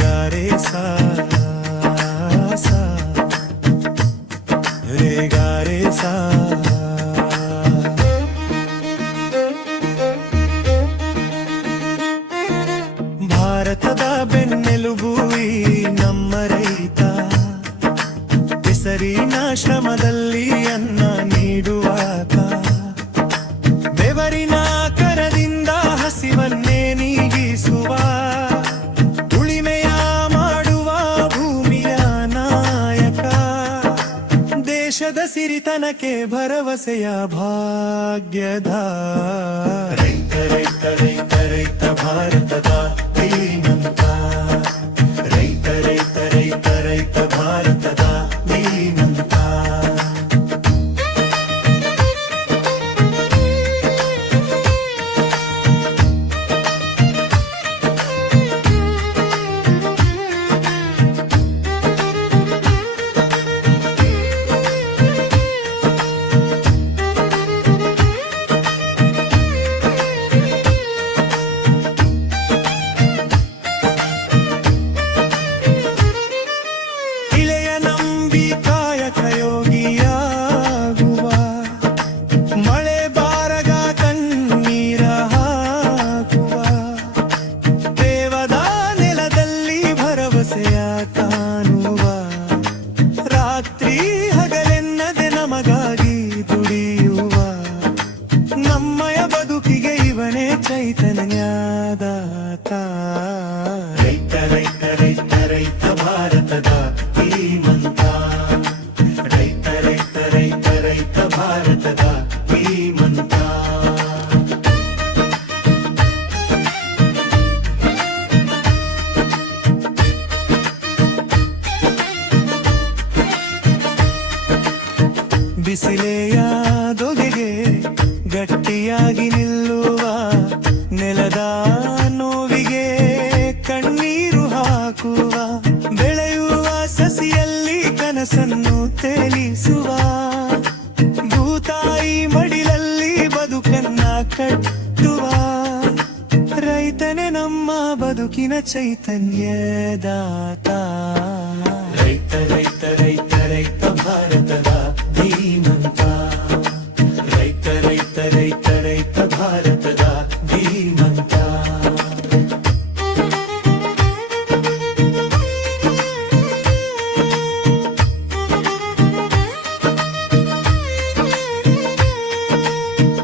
ಗಾರೆ ಸಾ ಸಾ ರೇ ಗಾರೆ ಸಾ. ಭಾರತದ ಬೆನ್ನೆಲುಬು ಈ ನಮ್ಮ ರೈತ, ಹೆಸರಿನ ಶ್ರಮದಲ್ಲಿ ಅನ್ನ ನೀಡುವಾತ, ಬೆವರಿನ ಕರದಿಂದ ಹಸಿವನ್ನೇ ನೀಗಿಸುವ, ಉಳಿಮೆಯ ಮಾಡುವ ಭೂಮಿಯ ನಾಯಕ, ದೇಶದ ಸಿರಿತನಕ್ಕೆ ಭರವಸೆಯ ಭಾಗ್ಯದ ರೈತ ರೈತ ರೈತ ರೈತ ಭಾರತದ ಧೀಮಂತ, ರೈತ ರೈತ ರೈತ ರೈತ ಭಾರತದ ಧೀಮಂತ. ರಾತ್ರಿ ಹಗಲೆನ್ನದೆ ನಮಗಾಗಿ ದುಡಿಯುವ, ನಮ್ಮಯ ಬದುಕಿಗೆ ಇವನೇ ಚೈತನ್ಯದಾತ, ರೈತ ರೈತ ರೈತ ರೈತ ಭಾರತದ ಧೀಮಂತ, ರೈತ ರೈತ ರೈತ ರೈತ ಭಾರತದ ಧೀಮಂತ. ಬಿಸಿಲೆಯ ದೊಗೆಗೆ ಗಟ್ಟಿಯಾಗಿ ನಿಲ್ಲುವ, ನೆಲದ ನೋವಿಗೆ ಕಣ್ಣೀರು ಹಾಕುವ, ಬೆಳೆಯುವ ಸಸಿಯಲ್ಲಿ ಕನಸನ್ನು ತೇಲಿಸುವ, ಭೂತಾಯಿ ಮಡಿಲಲ್ಲಿ ಬದುಕನ್ನ ಕಟ್ಟುವ, ರೈತನೇ ನಮ್ಮ ಬದುಕಿನ ಚೈತನ್ಯದಾತ, ರೈತ ರೈತ ರೈತ ರೈತ ಭಾರತದ ಧೀಮಂತ, ರೈತ ರೈತ ರೈತ ರೈತ ಭಾರತದ ಧೀಮಂತ.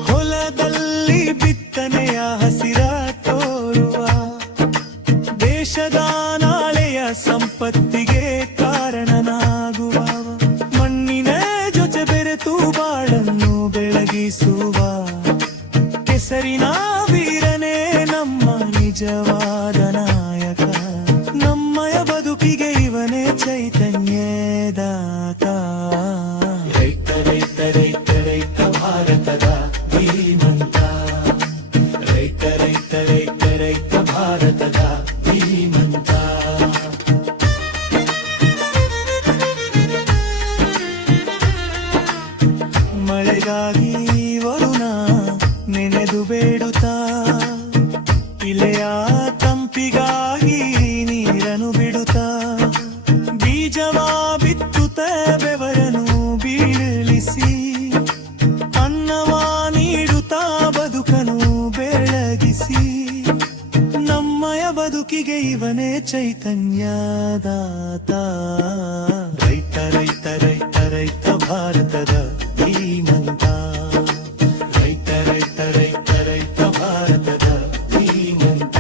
ಹೊಲದಲ್ಲಿ ಬಿತ್ತನೆಯ ಹಸಿರ ತೋರುವ, ದೇಶದ ನಾಳೆಯ ಸಂಪತ್ತಿಗೆ ಕಾರಣನಾಗುವ, ಮಣ್ಣಿನ ಜೊತೆ ಬೆರೆತು ಬಾಳನ್ನು ಬೆಳಗಿಸುವ, ಕೆಸರಿನ ವೀರನೇ ನಮ್ಮ ನಿಜವಾದ ನಾಯಕ, ನಮ್ಮಯ ಬದುಕಿಗೆ ಇವನೇ ಚೈತನ್ಯದಾತ, ರೈತ ರೈತ ರೈತ ರೈತ ಭಾರತದ ಧೀಮಂತ, ರೈತ ರೈತ ರೈತ ರೈತ ಭಾರತದ ಧೀಮಂತ. ಮಳೆಗಾಗಿ ವರುಣ ನೆನೆದು ಬೇಡುತ್ತಾ, ಇಲೆಯ ತಂಪಿಗಾಗಿ ನೀರನ್ನು ಬಿಡುತ್ತಾ, ಬೀಜವ ಬಿತ್ತುತ್ತ ಬೆವರನ್ನು ಬೀಳಿಸಿ, ಅನ್ನವ ನೀಡುತ್ತಾ ಬದುಕನು ಬೆಳಗಿಸಿ, ನಮ್ಮಯ ಬದುಕಿಗೆ ಇವನೇ ಚೈತನ್ಯದಾತ, ರೈತ ರೈತ ರೈತ ರೈತ ಭಾರತದ ಧೀಮಂತ, ರೈತ ರೈತ ರೈತ ರೈತ ಭಾರತದ ಧೀಮಂತ.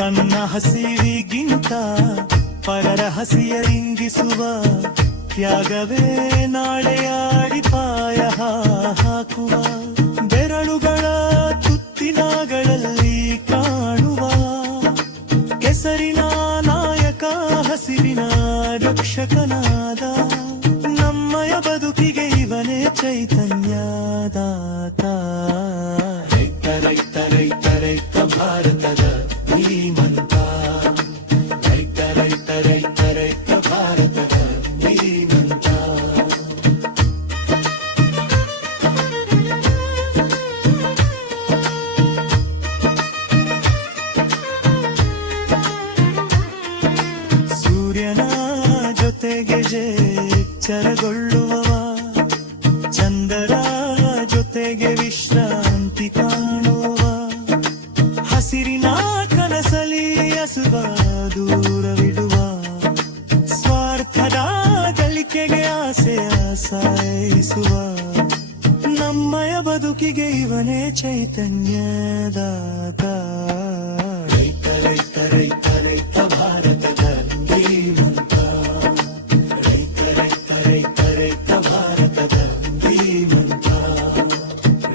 ತನ್ನ ಹಸಿವಿಗಿಂತ ಪರರ ಹಸಿಯರಿಂಗಿಸುವ, ತ್ಯಾಗವೇ ನಾಳೆಯ ಅಡಿಪಾಯ ಹಾಕುವ, ಬೆರಳುಗಳ ತುತ್ತಿನಗಳಲ್ಲಿ ಕಾಣುವ, ಕೆಸರಿನ ನಾಯಕ ಹಸಿರಿನ ರಕ್ಷಕನಾದ, ನಮ್ಮಯ ಬದುಕಿಗೆ ಇವನೇ ಚೈತನ್ಯದಾತ, ರೈತ ರೈತ ರೈತ ರೈತ ಭಾರತದ ಧೀಮಂತ, ರೈತ ರೈತ ರೈತ ರೈತ ಭಾರತದ ಧೀಮಂತ. ಎಚ್ಚರಗೊಳ್ಳುವವ ಚಂದರ ಜೊತೆಗೆ ವಿಶ್ರಾಂತಿ ಕಾಣುವ ಹಸಿರಿನ ಕನಸಲಿ ಹಸುವ ದೂರವಿಡುವ ಸ್ವಾರ್ಥದ ಗಳಿಕೆಗೆ ಆಸೆ ಆಸೈಸುವ ನಮ್ಮಯ ಬದುಕಿಗೆ ಇವನೇ ಚೈತನ್ಯದಾತ ರೈತ ರೈತ ರೈತ ರೈತ ಭಾರತದ ಧೀಮಂತ ರೈತ ರೈತ ರೈತ ರೈತ ಭಾರತದ ಧೀಮಂತ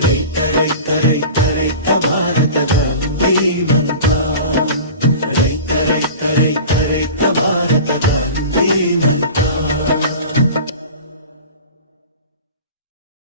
ರೈತ ರೈತ ರೈತ ರೈತ ಭಾರತದ ಧೀಮಂತ ರೈತ ರೈತ ರೈತ